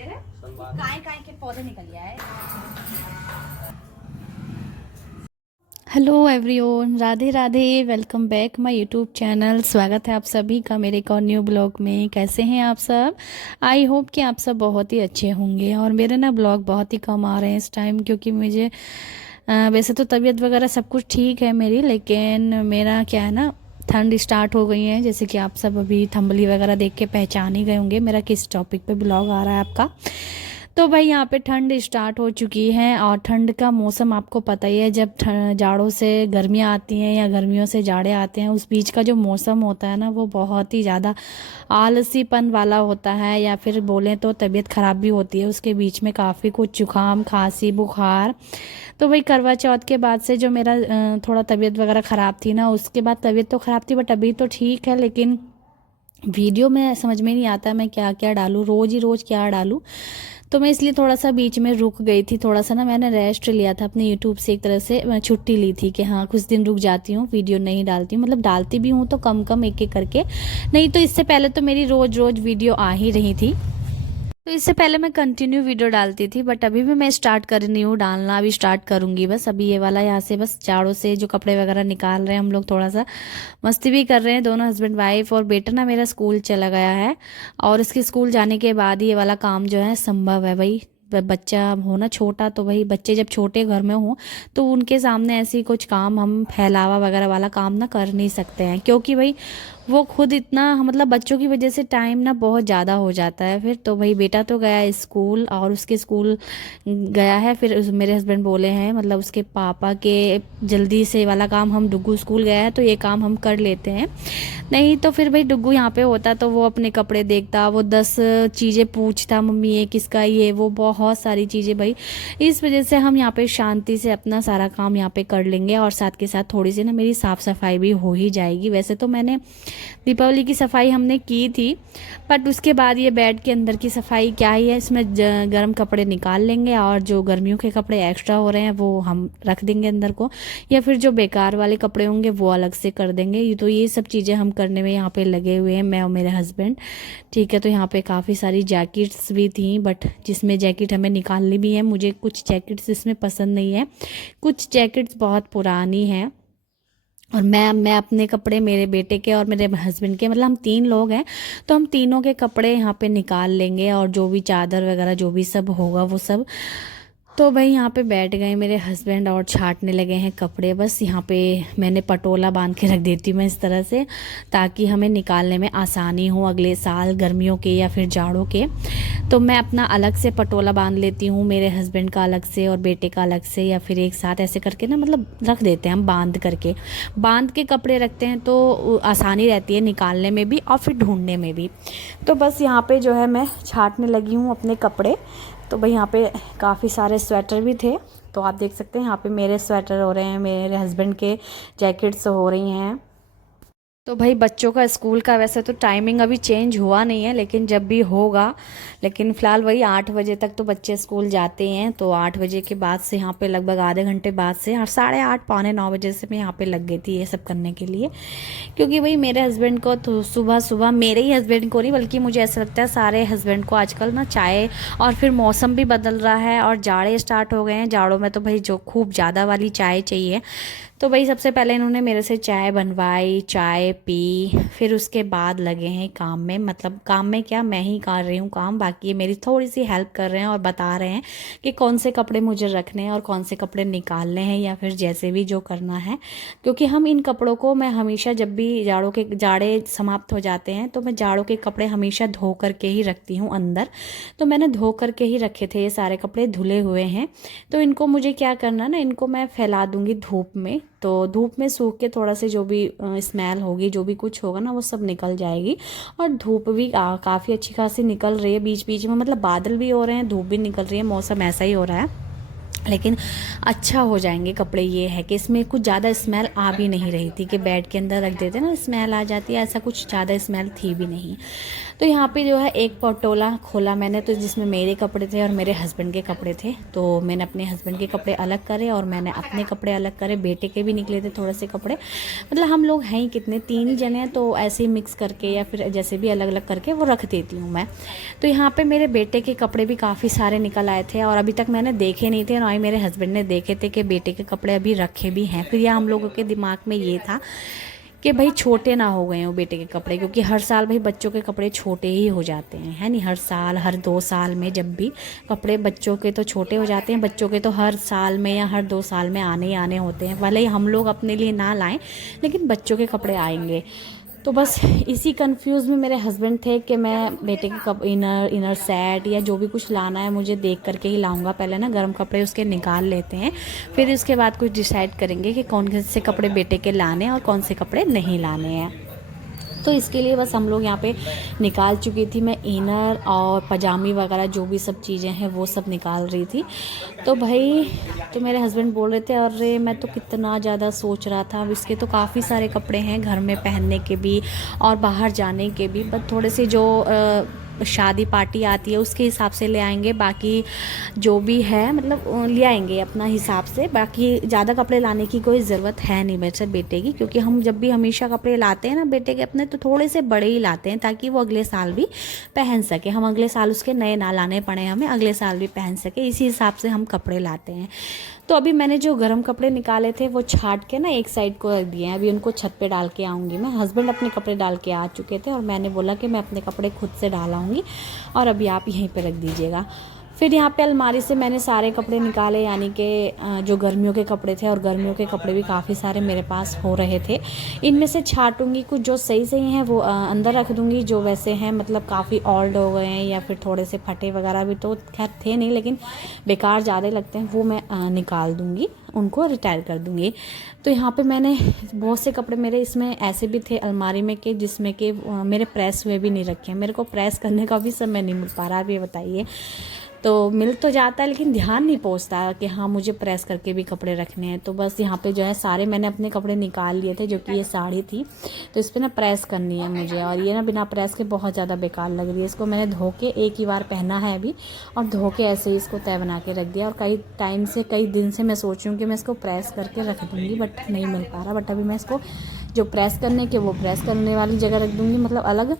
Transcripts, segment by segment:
काय काय के पौधे निकल आए। Hello everyone, Radhe Radhe. Welcome back my YouTube channel. स्वागत है आप सभी का मेरे एक और न्यू ब्लॉग में। कैसे हैं आप सब? आई होप कि आप सब बहुत ही अच्छे होंगे। और मेरे ना ब्लॉग बहुत ही कम आ रहे हैं इस टाइम, क्योंकि मुझे वैसे तो तबीयत वगैरह सब कुछ ठीक है मेरी, लेकिन मेरा क्या है ना, ठंड स्टार्ट हो गई है। जैसे कि आप सब अभी थंबली वगैरह देख के पहचान ही गए होंगे मेरा किस टॉपिक पे ब्लॉग आ रहा है आपका। तो भाई यहाँ पे ठंड स्टार्ट हो चुकी है, और ठंड का मौसम आपको पता ही है, जब जाड़ों से गर्मियाँ आती हैं या गर्मियों से जाड़े आते हैं, उस बीच का जो मौसम होता है ना, वो बहुत ही ज़्यादा आलसीपन वाला होता है, या फिर बोलें तो तबीयत ख़राब भी होती है उसके बीच में। काफ़ी कुछ जुकाम, खांसी, बुखार। तो भाई करवा चौथ के बाद से जो मेरा थोड़ा तबीयत वगैरह ख़राब थी ना, उसके बाद तबीयत तो ख़राब थी, बट अभी तो ठीक है। लेकिन वीडियो में समझ में नहीं आता मैं क्या क्या डालूँ, रोज़ ही रोज़ क्या डालूँ। तो मैं इसलिए थोड़ा सा बीच में रुक गई थी। थोड़ा सा ना मैंने रेस्ट लिया था अपने यूट्यूब से, एक तरह से मैं छुट्टी ली थी कि हाँ कुछ दिन रुक जाती हूँ, वीडियो नहीं डालती हूँ। मतलब डालती भी हूँ तो कम कम एक एक करके। नहीं तो इससे पहले तो मेरी रोज़ रोज़ वीडियो आ ही रही थी। तो इससे पहले मैं कंटिन्यू वीडियो डालती थी, बट अभी भी मैं स्टार्ट कर रही हूँ डालना। अभी स्टार्ट करूँगी बस। अभी ये वाला यहाँ से बस जाड़ों से जो कपड़े वगैरह निकाल रहे हैं हम लोग, थोड़ा सा मस्ती भी कर रहे हैं दोनों हस्बैंड वाइफ। और बेटा ना मेरा स्कूल चला गया है, और इसके स्कूल जाने के बाद ही ये वाला काम जो है संभव है भाई। बच्चा हो ना छोटा, तो भाई बच्चे जब छोटे घर में हों तो उनके सामने ऐसी कुछ काम हम फैलावा वगैरह वाला काम ना कर नहीं सकते हैं, क्योंकि भाई वो खुद इतना, मतलब बच्चों की वजह से टाइम ना बहुत ज़्यादा हो जाता है फिर। तो भाई बेटा तो गया स्कूल, और उसके स्कूल गया है। फिर मेरे हस्बैंड बोले हैं, मतलब उसके पापा के, जल्दी से वाला काम, हम डुग्गू स्कूल गया है तो ये काम हम कर लेते हैं। नहीं तो फिर भाई डुग्गू यहाँ पे होता तो वो अपने कपड़े देखता, वो 10 चीज़ें पूछता, मम्मी ये किसका, ये वो, बहुत सारी चीज़ें भाई। इस वजह से हम यहाँ पे शांति से अपना सारा काम यहाँ पे कर लेंगे, और साथ के साथ थोड़ी सी ना मेरी साफ़ सफाई भी हो ही जाएगी। वैसे तो मैंने दीपावली की सफाई हमने की थी, बट उसके बाद ये बेड के अंदर की सफाई क्या ही है, इसमें गर्म कपड़े निकाल लेंगे, और जो गर्मियों के कपड़े एक्स्ट्रा हो रहे हैं वो हम रख देंगे अंदर को, या फिर जो बेकार वाले कपड़े होंगे वो अलग से कर देंगे। तो ये सब चीज़ें हम करने में यहाँ पे लगे हुए हैं, मैं और मेरे हस्बैंड। ठीक है, तो यहाँ पे काफ़ी सारी जैकेट्स भी थी, बट जिसमें जैकेट हमें निकालनी भी है। मुझे कुछ जैकेट्स इसमें पसंद नहीं है, कुछ जैकेट्स बहुत पुरानी हैं। और मैं अपने कपड़े, मेरे बेटे के और मेरे हस्बैंड के, मतलब हम 3 लोग हैं, तो हम तीनों के कपड़े यहाँ पे निकाल लेंगे, और जो भी चादर वगैरह जो भी सब होगा वो सब। तो भाई यहाँ पे बैठ गए मेरे हस्बैंड और छांटने लगे हैं कपड़े। बस यहाँ पे मैंने पटोला बांध के रख देती हूँ मैं इस तरह से, ताकि हमें निकालने में आसानी हो अगले साल गर्मियों के या फिर जाड़ों के। तो मैं अपना अलग से पटोला बांध लेती हूँ, मेरे हस्बैंड का अलग से और बेटे का अलग से, या फिर एक साथ ऐसे करके ना, मतलब रख देते हैं हम बांध करके। बांध के कपड़े रखते हैं तो आसानी रहती है निकालने में भी और फिर ढूंढने में भी। तो बस यहाँ पे जो है मैं छांटने लगी हूँ अपने कपड़े। तो भाई यहाँ पे काफ़ी सारे स्वेटर भी थे, तो आप देख सकते हैं यहाँ पे मेरे स्वेटर हो रहे हैं, मेरे हस्बैंड के जैकेट्स हो रही हैं। तो भाई बच्चों का स्कूल का वैसे तो टाइमिंग अभी चेंज हुआ नहीं है, लेकिन जब भी होगा, लेकिन फ़िलहाल वही 8 बजे तक तो बच्चे स्कूल जाते हैं। तो 8 बजे के बाद से यहाँ पे लगभग आधे घंटे बाद से, और 8:30 पौने 9 बजे से मैं यहाँ पे लग गई थी ये सब करने के लिए। क्योंकि भाई मेरे हस्बैंड को तो सुबह सुबह, मेरे ही हस्बैंड को नहीं बल्कि मुझे ऐसा लगता है सारे हस्बैंड को आजकल ना चाय, और फिर मौसम भी बदल रहा है और जाड़े स्टार्ट हो गए हैं। जाड़ों में तो भाई जो खूब ज़्यादा वाली चाय चाहिए। तो भाई सबसे पहले इन्होंने मेरे से चाय बनवाई, चाय पी, फिर उसके बाद लगे हैं काम में। मतलब काम में क्या, मैं ही कर रही हूँ काम, बाकी ये मेरी थोड़ी सी हेल्प कर रहे हैं और बता रहे हैं कि कौन से कपड़े मुझे रखने हैं और कौन से कपड़े निकालने हैं, या फिर जैसे भी जो करना है। क्योंकि हम इन कपड़ों को, मैं हमेशा जब भी जाड़े समाप्त हो जाते हैं तो मैं जाड़ों के कपड़े हमेशा धो करके ही रखती हूँ अंदर। तो मैंने धो करके ही रखे थे, ये सारे कपड़े धुले हुए हैं। तो इनको मुझे क्या करना ना, इनको मैं फैला दूंगी धूप में। तो धूप में सूख के थोड़ा से जो भी स्मेल होगी, जो भी कुछ होगा ना, वो सब निकल जाएगी। और धूप भी काफ़ी अच्छी खासी निकल रही है बीच बीच में, मतलब बादल भी हो रहे हैं, धूप भी निकल रही है, मौसम ऐसा ही हो रहा है। लेकिन अच्छा हो जाएंगे कपड़े। ये है कि इसमें कुछ ज़्यादा स्मेल आ भी नहीं रही थी कि बेड के अंदर रख देते ना स्मेल आ जाती है, ऐसा कुछ ज़्यादा स्मेल थी भी नहीं। तो यहाँ पे जो है एक पटोला खोला मैंने, तो जिसमें मेरे कपड़े थे और मेरे हस्बैंड के कपड़े थे। तो मैंने अपने हस्बैंड के कपड़े अलग करे और मैंने अपने कपड़े अलग करे। बेटे के भी निकले थे थोड़े से कपड़े, मतलब हम लोग हैं ही कितने, 3 ही जने हैं, तो ऐसे ही मिक्स करके या फिर जैसे भी अलग अलग करके वो रख देती हूँ मैं। तो यहाँ पे मेरे बेटे के कपड़े भी काफ़ी सारे निकल आए थे और अभी तक मैंने देखे नहीं थे, ना ही मेरे हस्बैंड ने देखे थे कि बेटे के कपड़े अभी रखे भी हैं। फिर यह हम लोगों के दिमाग में ये था कि भाई छोटे ना हो गए हो बेटे के कपड़े, क्योंकि हर साल भाई बच्चों के कपड़े छोटे ही हो जाते हैं, है नहीं, हर साल हर 2 साल में जब भी कपड़े बच्चों के तो छोटे हो जाते हैं, बच्चों के तो हर साल में या हर 2 साल में आने ही आने होते हैं। भले ही हम लोग अपने लिए ना लाएं, लेकिन बच्चों के कपड़े आएंगे। तो बस इसी कंफ्यूज में मेरे हस्बैंड थे कि मैं बेटे के इनर सेट या जो भी कुछ लाना है मुझे देख करके ही लाऊंगा। पहले ना गर्म कपड़े उसके निकाल लेते हैं, फिर उसके बाद कुछ डिसाइड करेंगे कि कौन से कपड़े बेटे के लाने हैं और कौन से कपड़े नहीं लाने हैं। तो इसके लिए बस हम लोग यहाँ पे निकाल चुकी थी, मैं इनर और पजामी वगैरह जो भी सब चीज़ें हैं वो सब निकाल रही थी। तो भाई तो मेरे हस्बैंड बोल रहे थे अरे मैं तो कितना ज़्यादा सोच रहा था, अब इसके तो काफ़ी सारे कपड़े हैं घर में पहनने के भी और बाहर जाने के भी, बट थोड़े से जो शादी पार्टी आती है उसके हिसाब से ले आएंगे, बाकी जो भी है मतलब ले आएंगे अपना हिसाब से। बाकी ज़्यादा कपड़े लाने की कोई ज़रूरत है नहीं वैसे बेटे की, क्योंकि हम जब भी हमेशा कपड़े लाते हैं ना बेटे के अपने, तो थोड़े से बड़े ही लाते हैं ताकि वो अगले साल भी पहन सके। हम अगले साल उसके नए ना लाने पड़े, हमें अगले साल भी पहन सके, इसी हिसाब से हम कपड़े लाते हैं। तो अभी मैंने जो गर्म कपड़े निकाले थे वो छाट के ना एक साइड को रख दिए हैं, अभी उनको छत पे डाल के आऊँगी मैं। हस्बैंड अपने कपड़े डाल के आ चुके थे और मैंने बोला कि मैं अपने कपड़े खुद से डाल आऊँगी और अभी आप यहीं पे रख दीजिएगा। फिर यहाँ पे अलमारी से मैंने सारे कपड़े निकाले, यानी कि जो गर्मियों के कपड़े थे, और गर्मियों के कपड़े भी काफ़ी सारे मेरे पास हो रहे थे। इनमें से छाटूंगी, कुछ जो सही सही हैं वो अंदर रख दूंगी, जो वैसे हैं मतलब काफ़ी ओल्ड हो गए हैं या फिर थोड़े से फटे वगैरह भी तो खैर थे नहीं, लेकिन बेकार ज़्यादा लगते हैं, वो मैं निकाल दूँगी, उनको रिटायर कर दूँगी। तो यहाँ पे मैंने बहुत से कपड़े मेरे इसमें ऐसे भी थे अलमारी में कि जिसमें कि मेरे प्रेस हुए भी नहीं रखे हैं। मेरे को प्रेस करने का भी समय नहीं मिल पा रहा, आप ये बताइए। तो मिल तो जाता है लेकिन ध्यान नहीं पहुंचता कि हाँ मुझे प्रेस करके भी कपड़े रखने हैं। तो बस यहाँ पे जो है सारे मैंने अपने कपड़े निकाल लिए थे, जो कि ये साड़ी थी तो इस पर ना प्रेस करनी है मुझे, और ये ना बिना प्रेस के बहुत ज़्यादा बेकार लग रही है। इसको मैंने धो के एक ही बार पहना है अभी, और धो के ऐसे ही इसको तय बना के रख दिया। और कई दिन से मैं सोच रही हूँ कि मैं इसको प्रेस करके रख दूँगी, बट नहीं मिल पा रहा। बट अभी मैं इसको जो प्रेस करने के वो प्रेस करने वाली जगह रख दूँगी, मतलब अलग,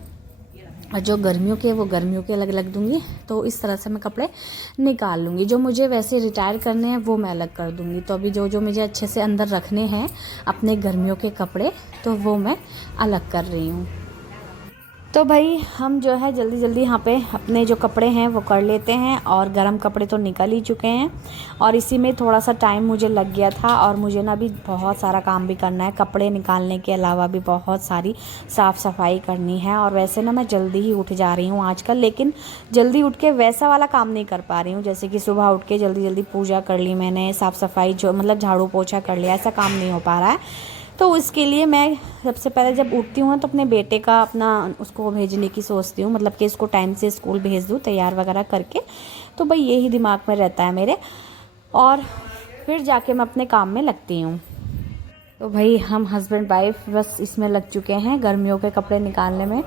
और जो गर्मियों के वो गर्मियों के अलग रख दूँगी। तो इस तरह से मैं कपड़े निकाल लूँगी। जो मुझे वैसे रिटायर करने हैं वो मैं अलग कर दूँगी। तो अभी जो मुझे अच्छे से अंदर रखने हैं अपने गर्मियों के कपड़े, तो वो मैं अलग कर रही हूँ। तो भाई हम जो है जल्दी जल्दी यहाँ पे अपने जो कपड़े हैं वो कर लेते हैं, और गर्म कपड़े तो निकल ही चुके हैं, और इसी में थोड़ा सा टाइम मुझे लग गया था। और मुझे ना अभी बहुत सारा काम भी करना है, कपड़े निकालने के अलावा भी बहुत सारी साफ़ सफाई करनी है। और वैसे ना मैं जल्दी ही उठ जा रही हूँ आजकल, लेकिन जल्दी उठ के वैसा वाला काम नहीं कर पा रही हूँ, जैसे कि सुबह उठ के जल्दी जल्दी पूजा कर ली मैंने, साफ़ सफाई जो मतलब झाड़ू पोछा कर लिया, ऐसा काम नहीं हो पा रहा है। तो इसके लिए मैं सबसे पहले जब उठती हूँ तो अपने बेटे का अपना उसको भेजने की सोचती हूँ, मतलब कि इसको टाइम से स्कूल भेज दूँ तैयार वगैरह करके। तो भाई यही दिमाग में रहता है मेरे, और फिर जाके मैं अपने काम में लगती हूँ। तो भाई हम हस्बैंड वाइफ बस इसमें लग चुके हैं गर्मियों के कपड़े निकालने में,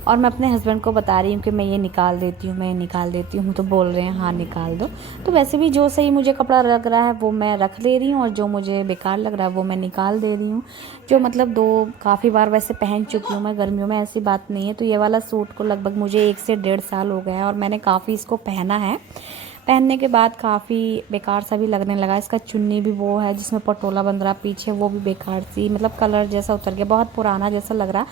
और मैं अपने हस्बैंड को बता रही हूँ कि मैं ये निकाल देती हूँ, मैं ये निकाल देती हूँ। तो बोल रहे हैं हाँ निकाल दो। तो वैसे भी जो सही मुझे कपड़ा लग रहा है वो मैं रख ले रही हूँ, और जो मुझे बेकार लग रहा है वो मैं निकाल दे रही हूँ। जो मतलब काफ़ी बार वैसे पहन चुकी हूँ मैं गर्मियों में, ऐसी बात नहीं है। तो ये वाला सूट को लगभग मुझे 1 से 1.5 साल हो गया है, और मैंने काफ़ी इसको पहना है। पहनने के बाद काफ़ी बेकार सा भी लगने लगा। इसका चुन्नी भी वो है जिसमें पटोला बंध रहा पीछे, वो भी बेकार सी, मतलब कलर जैसा उतर गया, बहुत पुराना जैसा लग रहा।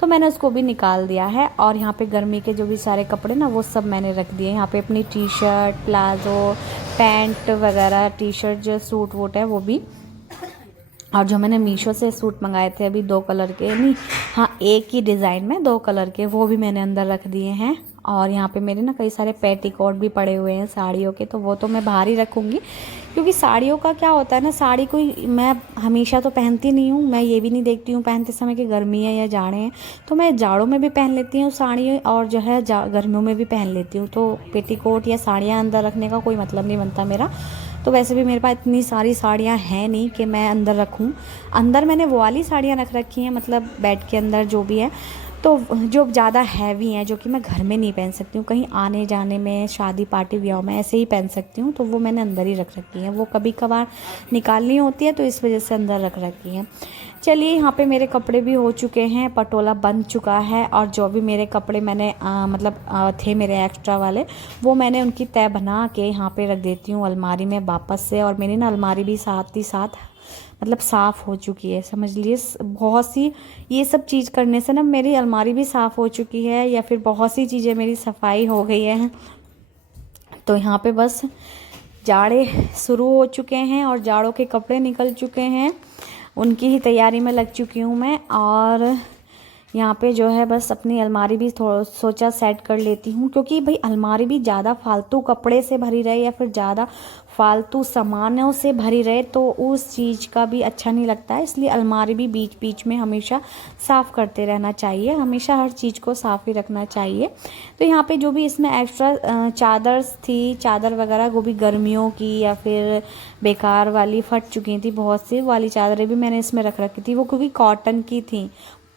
तो मैंने उसको भी निकाल दिया है। और यहाँ पे गर्मी के जो भी सारे कपड़े ना वो सब मैंने रख दिए। यहाँ पे अपनी टी शर्ट, प्लाजो, पैंट वगैरह, टी शर्ट जो सूट वूट है वो भी, और जो मैंने मीशो से सूट मंगाए थे अभी 2 कलर के, नहीं हाँ एक ही डिज़ाइन में 2 कलर के, वो भी मैंने अंदर रख दिए हैं। और यहाँ पे मेरे ना कई सारे पेटीकोट भी पड़े हुए हैं साड़ियों के, तो वो तो मैं बाहर ही रखूँगी, क्योंकि साड़ियों का क्या होता है ना, साड़ी कोई मैं हमेशा तो पहनती नहीं हूँ। मैं ये भी नहीं देखती हूँ पहनते समय कि गर्मी है या जाड़े हैं, तो मैं जाड़ों में भी पहन लेती हूँ साड़ी, और जो है गर्मियों में भी पहन लेती हूँ। तो पेटीकोट या साड़ियाँ अंदर रखने का कोई मतलब नहीं बनता मेरा। तो वैसे भी मेरे पास इतनी सारी साड़ियाँ हैं नहीं कि मैं अंदर रखूँ। अंदर मैंने वो वाली साड़ियाँ रख रखी हैं, मतलब बेड के अंदर जो भी है, तो जो ज़्यादा हैवी हैं, जो कि मैं घर में नहीं पहन सकती हूँ, कहीं आने जाने में, शादी पार्टी ब्याह में ऐसे ही पहन सकती हूँ, तो वो मैंने अंदर ही रख रखी हैं। वो कभी कभार निकालनी होती है तो इस वजह से अंदर रख रखी हैं। चलिए, यहाँ पे मेरे कपड़े भी हो चुके हैं, पटोला बन चुका है, और जो भी मेरे कपड़े मैंने थे मेरे एक्स्ट्रा वाले, वो मैंने उनकी तह बना के यहाँ पे रख देती हूँ अलमारी में वापस से। और मेरी ना अलमारी भी साथ ही साथ मतलब साफ़ हो चुकी है, समझ लिए। बहुत सी ये सब चीज़ करने से ना मेरी अलमारी भी साफ़ हो चुकी है, या फिर बहुत सी चीज़ें मेरी सफाई हो गई है। तो यहाँ पे बस जाड़े शुरू हो चुके हैं और जाड़ों के कपड़े निकल चुके हैं, उनकी ही तैयारी में लग चुकी हूँ मैं। और यहाँ पे जो है बस अपनी अलमारी भी थोड़ा सोचा सेट कर लेती हूँ, क्योंकि भाई अलमारी भी ज़्यादा फालतू कपड़े से भरी रहे या फिर ज़्यादा फालतू सामानों से भरी रहे तो उस चीज़ का भी अच्छा नहीं लगता है। इसलिए अलमारी भी बीच बीच में हमेशा साफ़ करते रहना चाहिए, हमेशा हर चीज़ को साफ़ ही रखना चाहिए। तो यहाँ पे जो भी इसमें एक्स्ट्रा चादर्स थी, चादर वगैरह, वो भी गर्मियों की या फिर बेकार वाली फट चुकी थी बहुत सी वाली चादरें भी मैंने इसमें रख रखी थी। वो क्योंकि कॉटन की थी,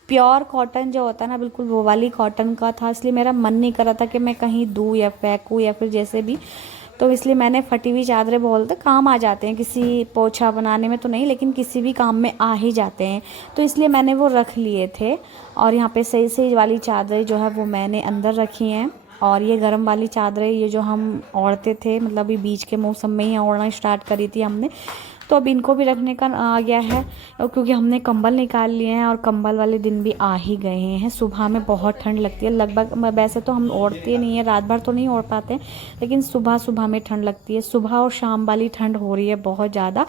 प्योर कॉटन जो होता है ना, बिल्कुल वो वाली कॉटन का था, इसलिए मेरा मन नहीं कर रहा था कि मैं कहीं दूँ या फेंकूँ या फिर जैसे भी। तो इसलिए मैंने फटी हुई चादरें बोलते काम आ जाते हैं, किसी पोछा बनाने में तो नहीं, लेकिन किसी भी काम में आ ही जाते हैं, तो इसलिए मैंने वो रख लिए थे। और यहाँ पे सही सही वाली चादरें जो है वो मैंने अंदर रखी हैं। और ये गर्म वाली चादरें, ये जो हम ओढ़ते थे, मतलब अभी बीच के मौसम में ही ओढ़ना स्टार्ट करी थी हमने, तो अब इनको भी रखने का आ गया है, क्योंकि हमने कंबल निकाल लिए हैं और कंबल वाले दिन भी आ ही गए हैं। सुबह में बहुत ठंड लगती है, लगभग वैसे तो हम ओढ़ते नहीं है, रात भर तो नहीं ओढ़ पाते, लेकिन सुबह सुबह में ठंड लगती है। सुबह और शाम वाली ठंड हो रही है बहुत ज़्यादा।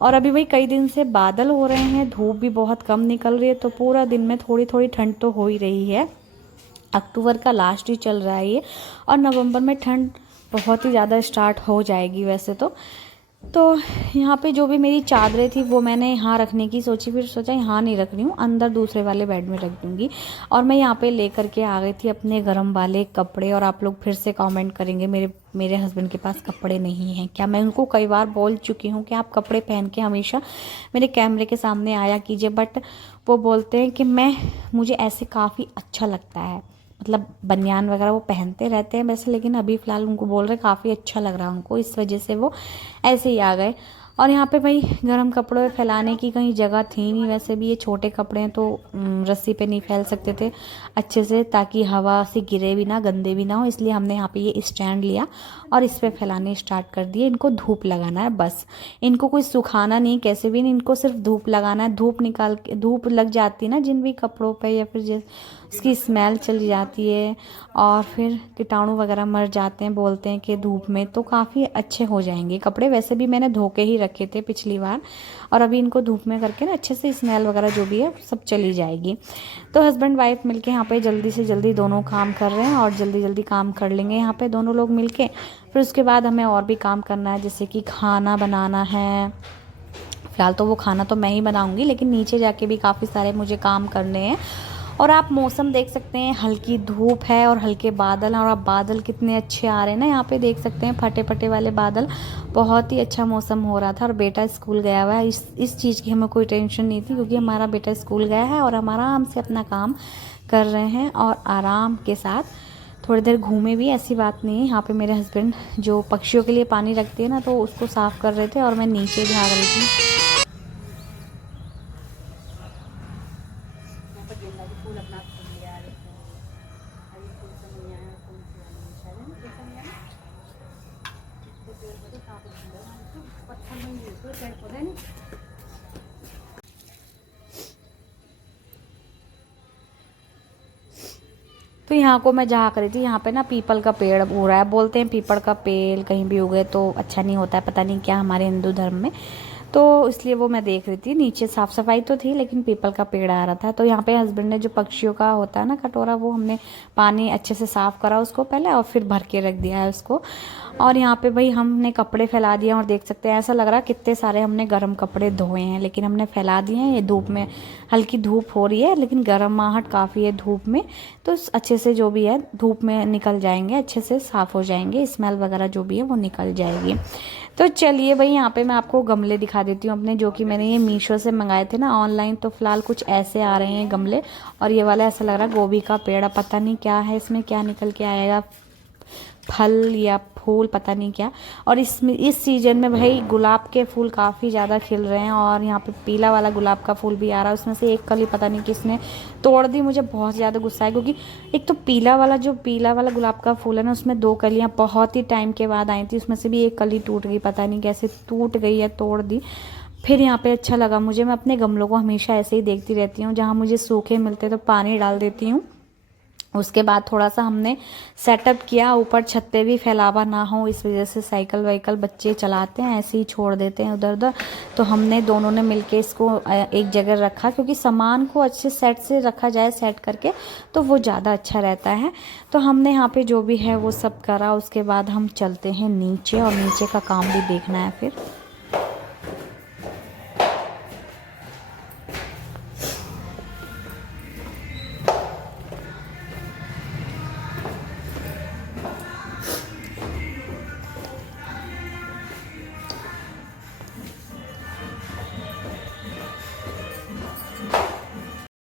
और अभी भाई कई दिन से बादल हो रहे हैं, धूप भी बहुत कम निकल रही है, तो पूरा दिन में थोड़ी थोड़ी ठंड तो हो ही रही है। अक्टूबर का लास्ट ही चल रहा है ये, और नवंबर में ठंड बहुत ही ज़्यादा स्टार्ट हो जाएगी वैसे तो यहाँ पे जो भी मेरी चादरें थी वो मैंने यहाँ रखने की सोची, फिर सोचा यहाँ नहीं रख रही हूँ, अंदर दूसरे वाले बेड में रख दूँगी। और मैं यहाँ पे लेकर के आ गई थी अपने गर्म वाले कपड़े। और आप लोग फिर से कमेंट करेंगे मेरे हस्बैंड के पास कपड़े नहीं हैं क्या। मैं उनको कई बार बोल चुकी हूँ कि आप कपड़े पहन के हमेशा मेरे कैमरे के सामने आया कीजिए, बट वो बोलते हैं कि मुझे ऐसे काफ़ी अच्छा लगता है, मतलब बनियान वगैरह वो पहनते रहते हैं वैसे, लेकिन अभी फ़िलहाल उनको बोल रहे काफ़ी अच्छा लग रहा है उनको, इस वजह से वो ऐसे ही आ गए। और यहाँ पे भाई गर्म कपड़ों में फैलाने की कहीं जगह थी नहीं, वैसे भी ये छोटे कपड़े हैं तो रस्सी पे नहीं फैल सकते थे अच्छे से, ताकि हवा से गिरे भी ना, गंदे भी ना हो, इसलिए हमने यहाँ पे ये स्टैंड लिया और इस पे फैलाने स्टार्ट कर दिए। इनको धूप लगाना है बस, इनको कोई सुखाना नहीं कैसे भी नहीं, इनको सिर्फ धूप लगाना है। धूप निकाल के धूप लग जाती है ना जिन भी कपड़ों पे, या फिर उसकी स्मेल चली जाती है और फिर कीटाणु वगैरह मर जाते हैं, बोलते हैं कि धूप में तो काफ़ी अच्छे हो जाएंगे कपड़े। वैसे भी मैंने धो के ही रखे थे पिछली बार, और अभी इनको धूप में करके ना अच्छे से स्मेल वगैरह जो भी है सब चली जाएगी। तो हस्बैंड वाइफ मिलके यहाँ पे जल्दी से जल्दी दोनों काम कर रहे हैं, और जल्दी जल्दी काम कर लेंगे यहाँ पे दोनों लोग मिलके। फिर उसके बाद हमें और भी काम करना है, जैसे कि खाना बनाना है। फ़िलहाल तो वो खाना तो मैं ही बनाऊंगी, लेकिन नीचे जाके भी काफ़ी सारे मुझे काम करने हैं। और आप मौसम देख सकते हैं, हल्की धूप है और हल्के बादल हैं, और आप बादल कितने अच्छे आ रहे हैं ना, यहाँ पे देख सकते हैं फटे फटे वाले बादल। बहुत ही अच्छा मौसम हो रहा था। और बेटा स्कूल गया हुआ है, इस चीज़ की हमें कोई टेंशन नहीं थी, क्योंकि हमारा बेटा स्कूल गया है और हम आराम से अपना काम कर रहे हैं और आराम के साथ थोड़ी देर घूमे भी, ऐसी बात नहीं है। यहाँ पे मेरे हस्बैंड जो पक्षियों के लिए पानी रखते हैं ना, तो उसको साफ़ कर रहे थे और मैं नीचे झाड़ रही थी। तो यहाँ को मैं झाँक रही थी, यहाँ पे ना पीपल का पेड़ हो रहा है, बोलते हैं पीपल का पेड़ कहीं भी उगे तो अच्छा नहीं होता है, पता नहीं क्या हमारे हिंदू धर्म में, तो इसलिए वो मैं देख रही थी। नीचे साफ़ सफाई तो थी, लेकिन पीपल का पेड़ आ रहा था। तो यहाँ पे हस्बैंड ने जो पक्षियों का होता है ना कटोरा, वो हमने पानी अच्छे से साफ़ करा उसको पहले और फिर भर के रख दिया है उसको। और यहाँ पे भाई हमने कपड़े फैला दिए और देख सकते हैं ऐसा लग रहा है कितने सारे हमने गर्म कपड़े धोए हैं, लेकिन हमने फैला दिए हैं। ये धूप में, हल्की धूप हो रही है लेकिन गर्माहट काफ़ी है धूप में, तो अच्छे से जो भी है धूप में निकल जाएंगे, अच्छे से साफ़ हो जाएंगे, स्मेल वगैरह जो भी है वो निकल जाएगी। तो चलिए भाई यहाँ पे मैं आपको गमले दिखा देती हूँ अपने, जो कि मैंने ये मीशो से मंगाए थे ना ऑनलाइन। तो फिलहाल कुछ ऐसे आ रहे हैं गमले, और ये वाला ऐसा लग रहा है गोभी का पेड़, पता नहीं क्या है इसमें, क्या निकल के आएगा, फल या फूल पता नहीं क्या। और इसमें इस सीज़न में भाई गुलाब के फूल काफ़ी ज़्यादा खिल रहे हैं, और यहाँ पे पीला वाला गुलाब का फूल भी आ रहा है। उसमें से एक कली पता नहीं किसने तोड़ दी, मुझे बहुत ज़्यादा गुस्सा है, क्योंकि एक तो पीला वाला गुलाब का फूल है ना, उसमें 2 कलियाँ बहुत ही टाइम के बाद आई थी, उसमें से भी एक कली टूट गई, पता नहीं कैसे टूट गई है, तोड़ दी। फिर यहाँ पे अच्छा लगा मुझे, मैं अपने गमलों को हमेशा ऐसे ही देखती रहती हूँ, जहाँ मुझे सूखे मिलते तो पानी डाल देती हूँ। उसके बाद थोड़ा सा हमने सेटअप किया, ऊपर छत पे भी फैलावा ना हो इस वजह से, साइकिल वाइकल बच्चे चलाते हैं ऐसे ही छोड़ देते हैं उधर उधर, तो हमने दोनों ने मिलके इसको एक जगह रखा, क्योंकि सामान को अच्छे सेट से रखा जाए, सेट करके, तो वो ज़्यादा अच्छा रहता है। तो हमने यहाँ पे जो भी है वो सब करा। उसके बाद हम चलते हैं नीचे, और नीचे का काम भी देखना है फिर।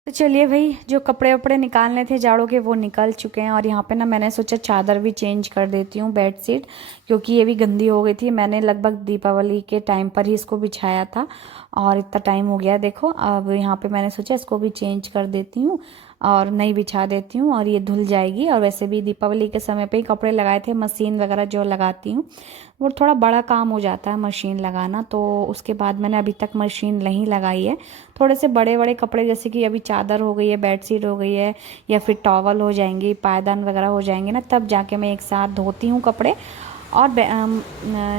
तो चलिए भाई, जो कपड़े वपड़े निकालने थे जाड़ों के वो निकल चुके हैं। और यहाँ पे ना मैंने सोचा चादर भी चेंज कर देती हूँ, बेडशीट, क्योंकि ये भी गंदी हो गई थी। मैंने लगभग दीपावली के टाइम पर ही इसको बिछाया था, और इतना टाइम हो गया देखो। अब यहाँ पे मैंने सोचा इसको भी चेंज कर देती हूँ और नई बिछा देती हूँ, और ये धुल जाएगी। और वैसे भी दीपावली के समय पे ही कपड़े लगाए थे, मशीन वगैरह जो लगाती हूँ वो थोड़ा बड़ा काम हो जाता है मशीन लगाना, तो उसके बाद मैंने अभी तक मशीन नहीं लगाई है। थोड़े से बड़े बड़े कपड़े, जैसे कि अभी चादर हो गई है, बेडशीट हो गई है, या फिर टॉवल हो जाएंगी, पायदान वगैरह हो जाएंगे ना, तब जाके मैं एक साथ धोती हूँ कपड़े। और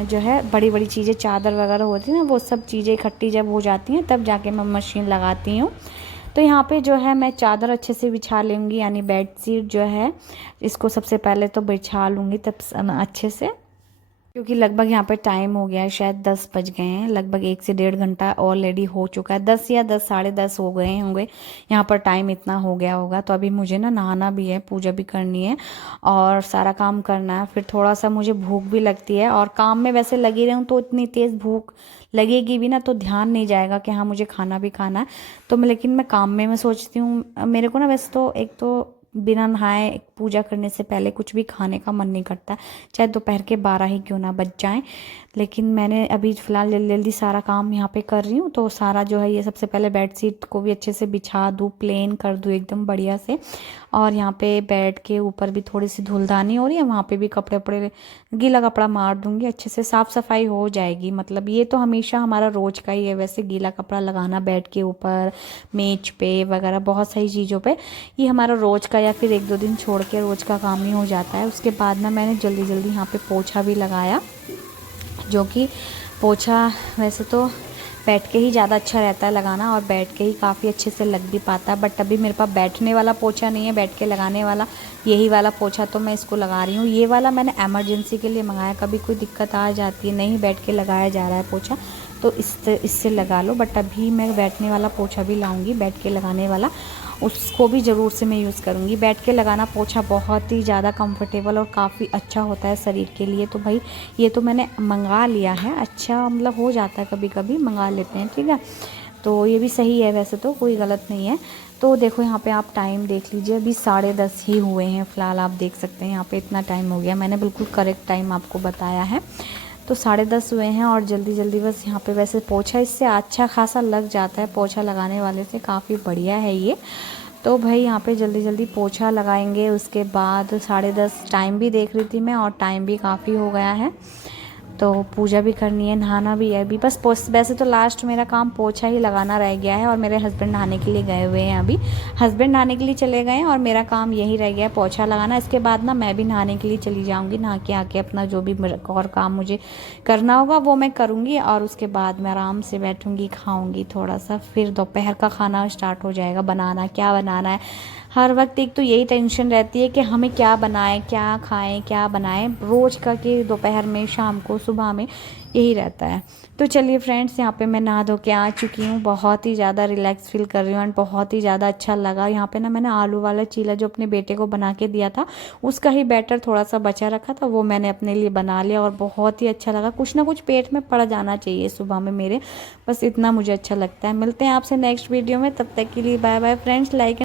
जो है बड़ी बड़ी चीज़ें, चादर वगैरह होती है ना, वो सब चीज़ें इकट्ठी जब हो जाती हैं तब जाके मैं मशीन लगाती हूँ। तो यहाँ पे जो है मैं चादर अच्छे से बिछा लूँगी, यानी बेडशीट जो है इसको सबसे पहले तो बिछा लूँगी तब अच्छे से, क्योंकि लगभग यहाँ पे टाइम हो गया है, शायद 10 बज गए हैं, लगभग 1 से 1.5 घंटा ऑलरेडी हो चुका है, 10 या 10 साढ़े 10 हो गए होंगे, यहाँ पर टाइम इतना हो गया होगा। तो अभी मुझे ना नहाना भी है, पूजा भी करनी है, और सारा काम करना है। फिर थोड़ा सा मुझे भूख भी लगती है, और काम में वैसे लगी रहूँ तो इतनी तेज़ भूख लगेगी भी ना, तो ध्यान नहीं जाएगा कि हाँ मुझे खाना भी खाना है। तो लेकिन मैं काम में मैं सोचती हूँ, मेरे को ना वैसे तो एक तो बिना नहाए पूजा करने से पहले कुछ भी खाने का मन नहीं करता, चाहे दोपहर के 12 ही क्यों ना बज जाएं। लेकिन मैंने अभी फ़िलहाल जल्दी जल्दी सारा काम यहाँ पे कर रही हूँ। तो सारा जो है ये सबसे पहले बेडशीट को भी अच्छे से बिछा दूँ, प्लेन कर दूँ एकदम बढ़िया से। और यहाँ पे बेड के ऊपर भी थोड़ी सी धूलदानी हो रही है, वहाँ पे भी कपड़े वपड़े गीला कपड़ा मार दूँगी, अच्छे से साफ़ सफाई हो जाएगी। मतलब ये तो हमेशा हमारा रोज़ का ही है वैसे, गीला कपड़ा लगाना बेड के ऊपर, मेज पे वगैरह बहुत सारी चीज़ों पे, ये हमारा रोज़ का, या फिर 1-2 दिन छोड़ के रोज़ का काम ही हो जाता है। उसके बाद ना मैंने जल्दी जल्दी यहाँ पे पोछा भी लगाया, जो कि पोछा वैसे तो बैठ के ही ज़्यादा अच्छा रहता है लगाना, और बैठ के ही काफ़ी अच्छे से लग भी पाता है। बट अभी मेरे पास बैठने वाला पोछा नहीं है, बैठ के लगाने वाला यही वाला पोछा तो मैं इसको लगा रही हूँ। ये वाला मैंने एमरजेंसी के लिए मंगाया, कभी कोई दिक्कत आ जाती है, नहीं बैठ के लगाया जा रहा है पोछा तो इससे लगा लो। बट अभी मैं बैठने वाला पोछा भी लाऊंगी, बैठ के लगाने वाला, उसको भी ज़रूर से मैं यूज़ करूँगी। बैठ के लगाना पोछा बहुत ही ज़्यादा कंफर्टेबल और काफ़ी अच्छा होता है शरीर के लिए। तो भाई ये तो मैंने मंगा लिया है, अच्छा मतलब हो जाता है कभी कभी, मंगा लेते हैं, ठीक है। तो ये भी सही है, वैसे तो कोई गलत नहीं है। तो देखो यहाँ पे आप टाइम देख लीजिए, अभी 10:30 ही हुए हैं फ़िलहाल, आप देख सकते हैं यहाँ पे इतना टाइम हो गया, मैंने बिल्कुल करेक्ट टाइम आपको बताया है। तो 10:30 हुए हैं, और जल्दी जल्दी बस यहाँ पे वैसे पोछा इससे अच्छा खासा लग जाता है, पोछा लगाने वाले से काफ़ी बढ़िया है ये। तो भाई यहाँ पे जल्दी जल्दी पोछा लगाएंगे। उसके बाद 10:30 टाइम भी देख रही थी मैं, और टाइम भी काफ़ी हो गया है, तो पूजा भी करनी है, नहाना भी है अभी। बस वैसे तो लास्ट मेरा काम पोछा ही लगाना रह गया है, और मेरे हस्बैंड नहाने के लिए गए हुए हैं, अभी हस्बैंड नहाने के लिए चले गए हैं, और मेरा काम यही रह गया है पोछा लगाना। इसके बाद ना मैं भी नहाने के लिए चली जाऊंगी, नहा के आके अपना जो भी और काम मुझे करना होगा वो मैं करूँगी, और उसके बाद मैं आराम से बैठूँगी, खाऊँगी थोड़ा सा, फिर दोपहर का खाना स्टार्ट हो जाएगा, बनाना क्या बनाना है। हर वक्त एक तो यही टेंशन रहती है कि हमें क्या बनाएं, क्या खाएं, क्या बनाएं, रोज़ का कि दोपहर में, शाम को, सुबह में, यही रहता है। तो चलिए फ्रेंड्स, यहाँ पे मैं नहा धो के आ चुकी हूँ। बहुत ही ज़्यादा रिलैक्स फील कर रही हूँ एंड बहुत ही ज़्यादा अच्छा लगा। यहाँ पे ना मैंने आलू वाला चीला जो अपने बेटे को बना के दिया था, उसका ही बैटर थोड़ा सा बचा रखा था, वो मैंने अपने लिए बना लिया और बहुत ही अच्छा लगा। कुछ ना कुछ पेट में पड़ जाना चाहिए सुबह में मेरे, बस इतना मुझे अच्छा लगता है। मिलते हैं आपसे नेक्स्ट वीडियो में, तब तक के लिए बाय बाय फ्रेंड्स। लाइक